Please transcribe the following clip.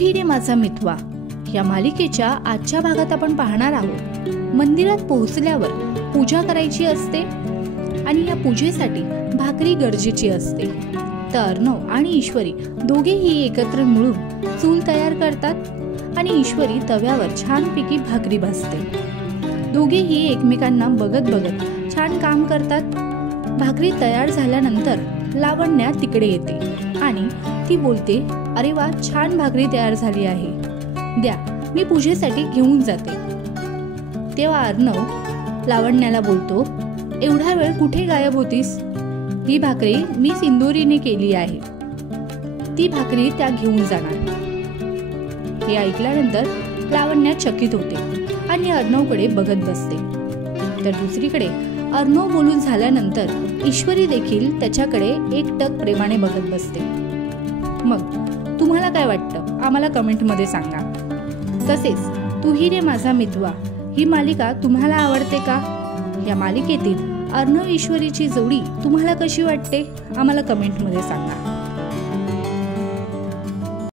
ही रे माझा मितवा या मालिकेच्या आजच्या भागात आपण पाहणार आहोत. मंदिरात पोहोचल्यावर पूजा करायची असते आणि या पूजेसाठी भाकरी गरजेची असते. तर अर्णव आणि ईश्वरी दोघेही एकत्र मिळून चूल तयार करतात आणि ईश्वरी तव्यावर छानपैकी भाकरी भाजते. दोघेही एकमेकांना बघत बघत छान काम करतात. भाकरी तयार झाल्यानंतर लावण्या तिकडे येते आणि ती बोलते, अरे वा, छान भाकरी तयार झाली आहे, द्या मी पूजेसाठी घेऊन जाते. तेव्हा अर्णव लावण्याला बोलतो, एवढा वेळ कुठे गायब होतीस? ही भाकरी मी सिंदुरीने केली आहे, ती भाकरी त्या घेऊन जाणार. हे ऐकल्यानंतर लावण्या चकित होते आणि अर्णवकडे बघत बसते. तर दुसरीकडे अर्णव बोलून झाल्यानंतर ईश्वरी देखील त्याच्याकडे एकटक प्रेमाने बघत बसते. मग तुम्हाला काय वाटतं आम्हाला कमेंटमध्ये सांगा. तसेच तू ही रे माझा मितवा ही मालिका तुम्हाला आवडते का? या मालिकेतील अर्णव ईश्वरीची जोडी तुम्हाला कशी वाटते आम्हाला कमेंटमध्ये सांगा.